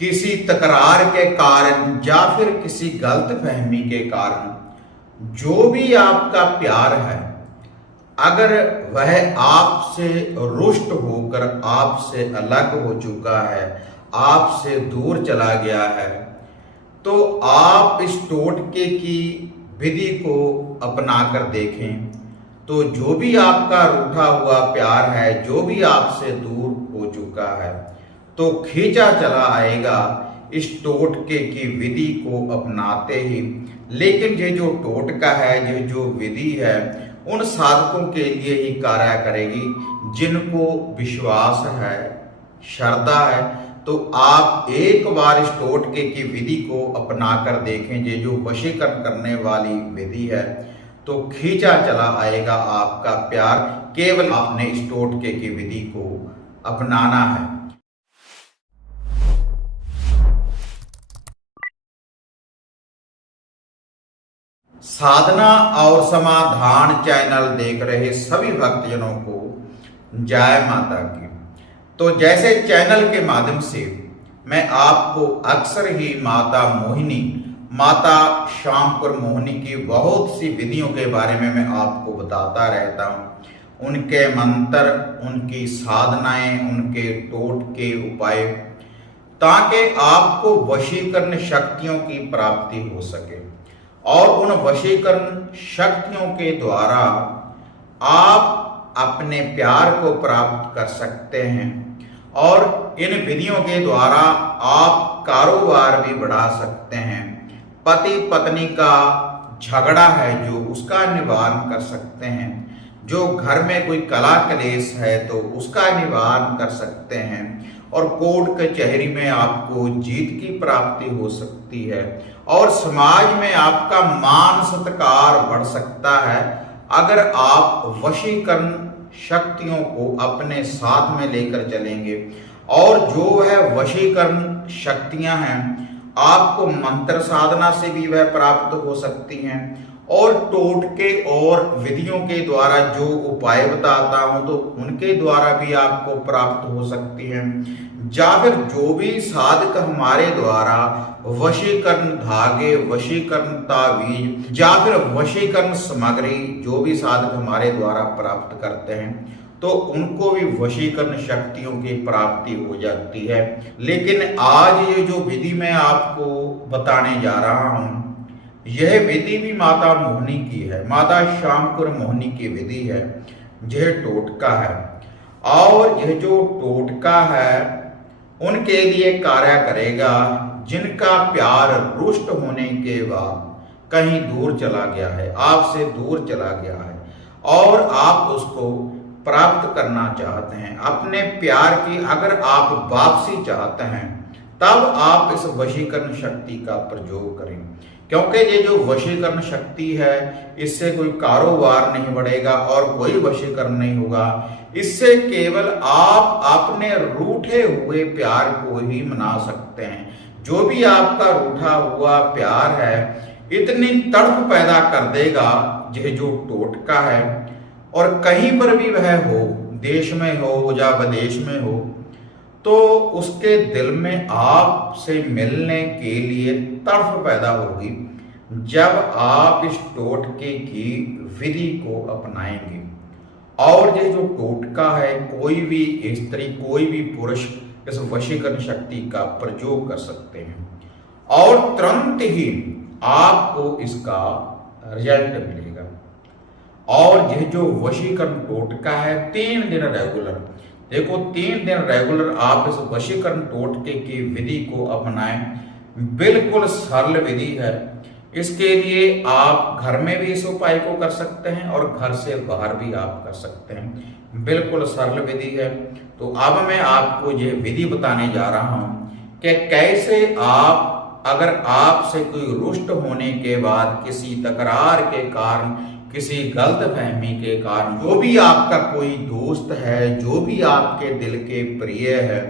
किसी तकरार के कारण या फिर किसी गलतफहमी के कारण जो भी आपका प्यार है, अगर वह आपसे रुष्ट होकर आपसे अलग हो चुका है, आपसे दूर चला गया है, तो आप इस टोटके की विधि को अपना कर देखें। तो जो भी आपका रूठा हुआ प्यार है, जो भी आपसे दूर हो चुका है, तो खींचा चला आएगा इस टोटके की विधि को अपनाते ही। लेकिन ये जो टोटका है, ये जो विधि है, उन साधकों के लिए ही कार्य करेगी जिनको विश्वास है, श्रद्धा है। तो आप एक बार इस टोटके की विधि को अपना कर देखें। ये जो वशीकरण करने वाली विधि है, तो खींचा चला आएगा आपका प्यार। केवल आपने इस टोटके की विधि को अपनाना है। साधना और समाधान चैनल देख रहे सभी भक्तजनों को जय माता की। तो जैसे चैनल के माध्यम से मैं आपको अक्सर ही माता मोहिनी, माता श्यामपुर मोहिनी की बहुत सी विधियों के बारे में मैं आपको बताता रहता हूँ। उनके मंत्र, उनकी साधनाएं, उनके टोटके उपाय, ताकि आपको वशीकरण शक्तियों की प्राप्ति हो सके। और उन वशीकरण शक्तियों के द्वारा आप अपने प्यार को प्राप्त कर सकते हैं। और इन विधियों के द्वारा आप कारोबार भी बढ़ा सकते हैं। पति पत्नी का झगड़ा है जो, उसका निवारण कर सकते हैं। जो घर में कोई कला क्लेश है तो उसका निवारण कर सकते हैं। और कोर्ट कचहरी में आपको जीत की प्राप्ति हो सकती है। और समाज में आपका मान सत्कार बढ़ सकता है अगर आप वशीकरण शक्तियों को अपने साथ में लेकर चलेंगे। और जो वह वशीकरण शक्तियां हैं, आपको मंत्र साधना से भी वह प्राप्त हो सकती हैं। और टोटके और विधियों के द्वारा जो उपाय बताता हूं, तो उनके द्वारा भी आपको प्राप्त हो सकती हैं। या फिर जो भी साधक हमारे द्वारा वशीकरण धागे, वशीकरण तावीज या फिर वशीकरण सामग्री जो भी साधक हमारे द्वारा प्राप्त करते हैं, तो उनको भी वशीकरण शक्तियों की प्राप्ति हो जाती है। लेकिन आज ये जो विधि मैं आपको बताने जा रहा हूं, यह विधि भी माता मोहिनी की है, माता श्यामपुर मोहिनी की विधि है। यह टोटका है। और यह जो टोटका है उनके लिए कार्य करेगा जिनका प्यार रुष्ट होने के बाद कहीं दूर चला गया है, आपसे दूर चला गया है, और आप उसको प्राप्त करना चाहते हैं। अपने प्यार की अगर आप वापसी चाहते हैं, तब आप इस वशीकरण शक्ति का प्रयोग करें। क्योंकि ये जो वशीकरण शक्ति है, इससे कोई कारोबार नहीं बढ़ेगा और कोई वशीकरण नहीं होगा। इससे केवल आप अपने रूठे हुए प्यार को ही मना सकते हैं। जो भी आपका रूठा हुआ प्यार है, इतनी तड़प पैदा कर देगा यह जो टोटका है। और कहीं पर भी वह हो, देश में हो या विदेश में हो, तो उसके दिल में आपसे मिलने के लिए तड़प पैदा होगी जब आप इस टोटके की विधि को अपनाएंगे। और ये जो टोटका है, कोई भी स्त्री, कोई भी पुरुष इस वशीकरण शक्ति का प्रयोग कर सकते हैं और तुरंत ही आपको इसका रिजल्ट मिलेगा। और यह जो वशीकरण टोटका है, 3 दिन रेगुलर, देखो 3 दिन रेगुलर आप इस वशीकरण टोटके की विधि को अपनाएं। बिल्कुल सरल विधि है। इसके लिए आप घर में भी इस उपाय को कर सकते हैं और घर से बाहर भी आप कर सकते हैं। बिल्कुल सरल विधि है। तो अब मैं आपको ये विधि बताने जा रहा हूं कि कैसे आप, अगर आपसे कोई रुष्ट होने के बाद किसी तकरार के कारण, किसी गलतफहमी के कारण, जो भी आपका कोई दोस्त है, जो भी आपके दिल के प्रिय है,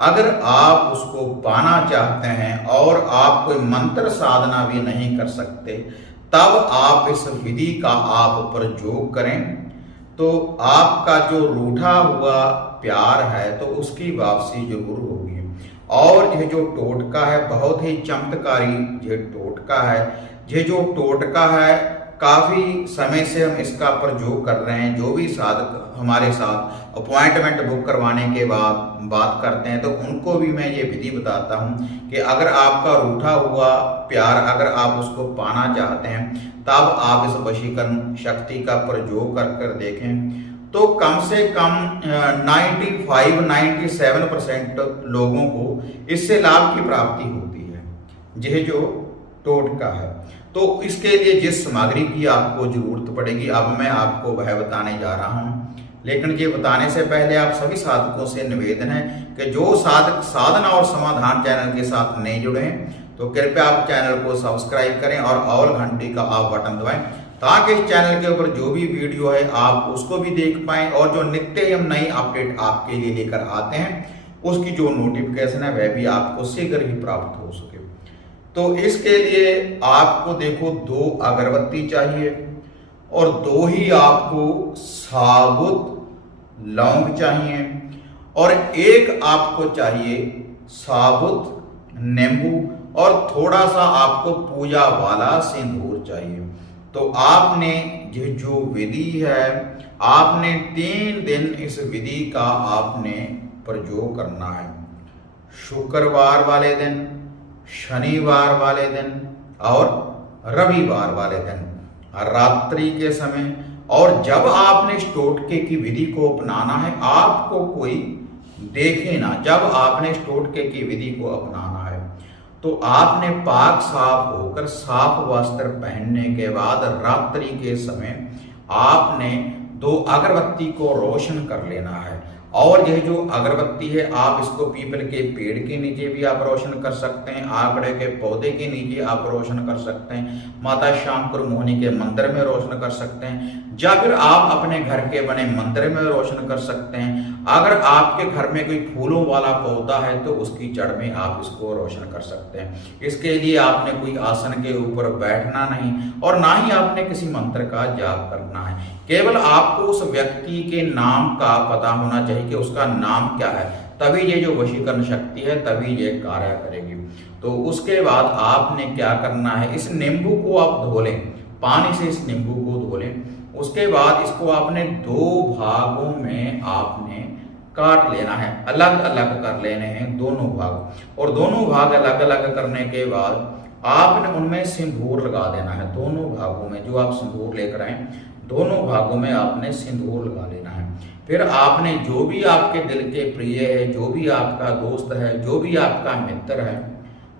अगर आप उसको पाना चाहते हैं और आप कोई मंत्र साधना भी नहीं कर सकते, तब आप इस विधि का आप प्रयोग करें। तो आपका जो रूठा हुआ प्यार है, तो उसकी वापसी जरूर होगी। और यह जो टोटका है बहुत ही चमत्कारी यह टोटका है। यह जो टोटका है काफ़ी समय से हम इसका प्रयोग कर रहे हैं। जो भी साधक हमारे साथ अपॉइंटमेंट बुक करवाने के बाद बात करते हैं तो उनको भी मैं ये विधि बताता हूँ कि अगर आपका रूठा हुआ प्यार अगर आप उसको पाना चाहते हैं तब आप इस वशीकरण शक्ति का प्रयोग कर कर देखें तो कम से कम 95-97% लोगों को इससे लाभ की प्राप्ति होती है। यह जो टोटका है तो इसके लिए जिस सामग्री की आपको जरूरत पड़ेगी अब मैं आपको वह बताने जा रहा हूं। लेकिन ये बताने से पहले आप सभी साधकों से निवेदन है कि जो साधक साधना और समाधान चैनल के साथ नहीं जुड़े हैं तो कृपया आप चैनल को सब्सक्राइब करें और ऑल घंटी का आप बटन दबाएं ताकि इस चैनल के ऊपर जो भी वीडियो है आप उसको भी देख पाएं और जो नित्य हम नई अपडेट आपके लिए लेकर आते हैं उसकी जो नोटिफिकेशन है वह भी आपको शीघ्र ही प्राप्त हो सके। तो इसके लिए आपको देखो 2 अगरबत्ती चाहिए और 2 ही आपको साबुत लौंग चाहिए और 1 आपको चाहिए साबुत नींबू और थोड़ा सा आपको पूजा वाला सिंदूर चाहिए। तो आपने ये जो विधि है आपने 3 दिन इस विधि का आपने प्रयोग करना है। शुक्रवार वाले दिन, शनिवार वाले दिन और रविवार वाले दिन रात्रि के समय। और जब आपने इस टोटके की विधि को अपनाना है आपको कोई देखे ना। जब आपने इस टोटके की विधि को अपनाना है तो आपने पाक साफ होकर साफ वस्त्र पहनने के बाद रात्रि के समय आपने 2 अगरबत्ती को रोशन कर लेना है। और यह जो अगरबत्ती है आप इसको पीपल के पेड़ के नीचे भी आप रोशन कर सकते हैं, आकड़े के पौधे के नीचे आप रोशन कर सकते हैं, माता श्यामपुर मोहिनी के मंदिर में रोशन कर सकते हैं या फिर आप अपने घर के बने मंदिर में रोशन कर सकते हैं। अगर आपके घर में कोई फूलों वाला पौधा है तो उसकी जड़ में आप इसको रोशन कर सकते हैं। इसके लिए आपने कोई आसन के ऊपर बैठना नहीं और ना ही आपने किसी मंत्र का जाप करना है। केवल आपको उस व्यक्ति के नाम का पता होना चाहिए कि उसका नाम क्या है, तभी ये जो वशीकरण शक्ति है तभी ये कार्य करेगी। तो उसके बाद आपने क्या करना है, इस नींबू को आप धो लें, पानी से इस नींबू को धो लें। उसके बाद इसको आपने 2 भागों में आपने काट लेना है, अलग अलग कर लेने हैं दोनों भाग। और दोनों भाग अलग अलग करने के बाद आपने उनमें सिंदूर लगा देना है। दोनों भागों में जो आप सिंदूर लेकर आए दोनों भागों में आपने सिंदूर लगा लेना है। फिर आपने जो भी आपके दिल के प्रिय है, जो भी आपका दोस्त है, जो भी आपका मित्र है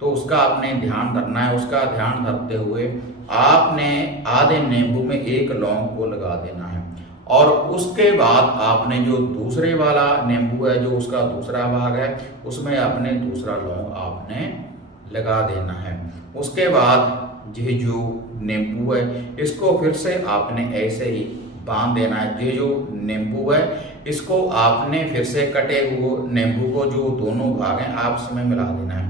तो उसका आपने ध्यान धरना है। उसका ध्यान धरते हुए आपने आधे नींबू में 1 लौंग को लगा देना है। और उसके बाद आपने जो दूसरे वाला नींबू है जो उसका दूसरा भाग है उसमें आपने दूसरा लौंग आपने लगा देना है। उसके बाद ये जो नींबू है इसको फिर से आपने ऐसे ही बांध देना है। ये जो नींबू है इसको आपने फिर से कटे हुए नींबू को जो दोनों भाग हैं आपस में मिला देना है।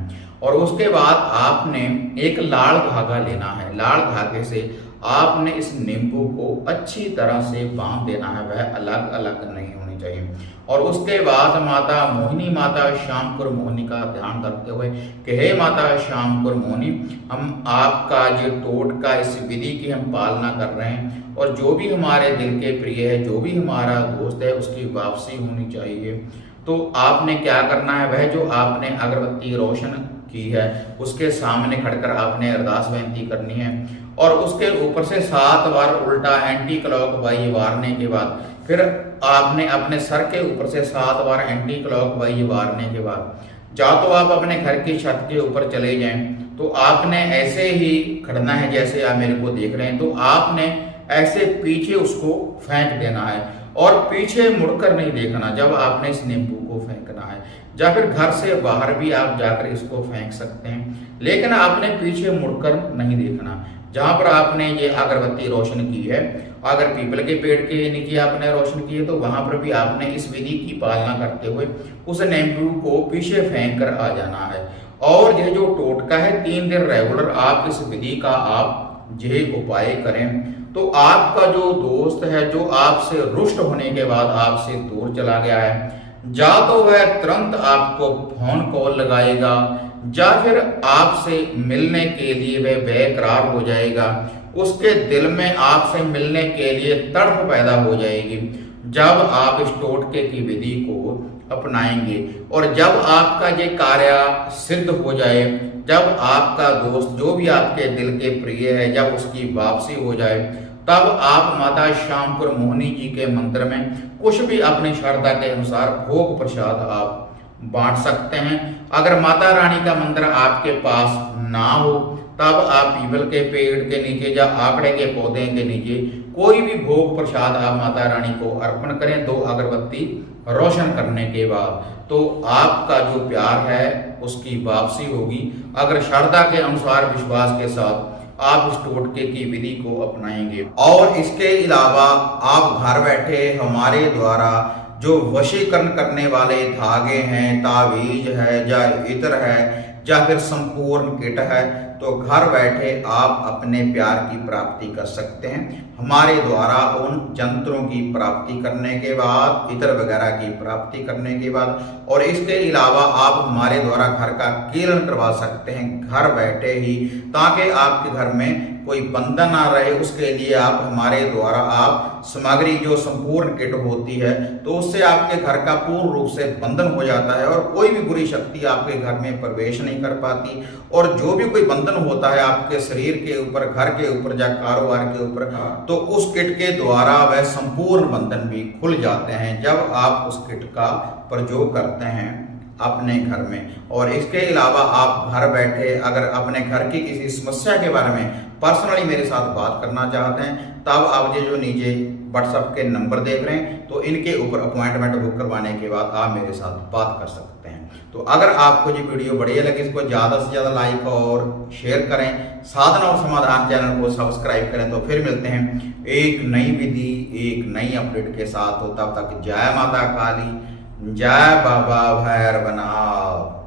और उसके बाद आपने एक लाल धागा लेना है। लाल धागे से आपने इस नींबू को अच्छी तरह से बांध देना है, वह अलग अलग नहीं होनी चाहिए। और उसके बाद माता मोहिनी, माता श्यामपुर मोहिनी का ध्यान रखते हुए कि हे माता श्यामपुर मोहिनी, हम आपका जो टोटका इस विधि की हम पालना कर रहे हैं और जो भी हमारे दिल के प्रिय है, जो भी हमारा दोस्त है उसकी वापसी होनी चाहिए। तो आपने क्या करना है, वह जो आपने अगरबत्ती रोशन की है उसके सामने खड़कर आपने अरदास बेनती करनी है और उसके ऊपर से 7 बार उल्टा एंटी क्लॉक वाइज वारने के बाद फिर आपने अपने सर के ऊपर से 7 बार एंटी क्लॉक वाइज वारने के बाद या तो आप अपने घर की छत के ऊपर चले जाएं तो आपने ऐसे ही खड़ना है जैसे आप मेरे को देख रहे हैं। तो आपने ऐसे पीछे उसको फेंक देना है और पीछे मुड़कर नहीं देखना जब आपने इस नींबू को फेंकना है। या फिर घर से बाहर भी आप जाकर इसको फेंक सकते हैं, लेकिन आपने पीछे मुड़कर नहीं देखना। जहां पर आपने ये अगरबत्ती रोशन की है, अगर पीपल के पेड़ के नीचे आपने रोशन की है तो वहां पर भी आपने इस विधि की पालना करते हुए उस नींबू को पीछे फेंक कर आ जाना है। और यह जो टोटका है 3 दिन रेगुलर आप इस विधि का आप यह उपाय करें तो आपका जो दोस्त है जो आपसे रुष्ट होने के बाद आपसे दूर चला गया है या तो वह तुरंत आपको फोन कॉल लगाएगा या फिर आपसे मिलने के लिए वह बेकरार हो जाएगा। उसके दिल में आपसे मिलने के लिए तड़प पैदा हो जाएगी जब आप इस टोटके की विधि को अपनाएंगे। और जब आपका ये कार्य सिद्ध हो जाए, जब आपका दोस्त जो भी आपके दिल के प्रिय है जब उसकी वापसी हो जाए, तब आप माता श्यामपुर मोहिनी जी के मंदिर में कुछ भी अपनी श्रद्धा के अनुसार भोग प्रसाद आप बांट सकते हैं। अगर माता रानी का मंदिर आपके पास ना हो, तब आप पीपल के पेड़ के नीचे या आकड़े के पौधे के नीचे कोई भी भोग प्रसाद आप माता रानी को अर्पण करें 2 अगरबत्ती रोशन करने के बाद, तो आपका जो प्यार है उसकी वापसी होगी। अगर श्रद्धा के अनुसार विश्वास के साथ आप इस टोटके की विधि को अपनाएंगे। और इसके अलावा आप घर बैठे हमारे द्वारा जो वशीकरण करने वाले धागे हैं, तावीज है या इत्र है या फिर संपूर्ण किट है, तो घर बैठे आप अपने प्यार की प्राप्ति कर सकते हैं हमारे द्वारा। उन यंत्रों की प्राप्ति करने के बाद, इत्र वगैरह की प्राप्ति करने के बाद, और इसके अलावा आप हमारे द्वारा घर का कीलन करवा सकते हैं घर बैठे ही, ताकि आपके घर में कोई बंधन ना रहे। उसके लिए आप हमारे द्वारा आप सामग्री जो संपूर्ण किट होती है, तो उससे आपके घर का पूर्ण रूप से बंधन हो जाता है और कोई भी बुरी शक्ति आपके घर में प्रवेश नहीं कर पाती। और जो भी कोई बंधन होता है आपके शरीर के ऊपर, घर के ऊपर या कारोबार के ऊपर, तो उस किट के द्वारा वह संपूर्ण बंधन भी खुल जाते हैं जब आप उस किट का प्रयोग करते हैं अपने घर में। और इसके अलावा आप घर बैठे अगर अपने घर की किसी समस्या के बारे में पर्सनली मेरे साथ बात करना चाहते हैं, तब आप ये जो नीचे व्हाट्सएप के नंबर देख रहे हैं, तो इनके ऊपर अपॉइंटमेंट बुक करवाने के बाद आप मेरे साथ बात कर सकते हैं। तो अगर आपको ये वीडियो बढ़िया लगे, इसको ज़्यादा से ज़्यादा लाइक और शेयर करें, साधना और समाधान चैनल को सब्सक्राइब करें। तो फिर मिलते हैं एक नई विधि, एक नई अपडेट के साथ। तो तब तक जय माता काली, जय बाबा भैरवनाथ।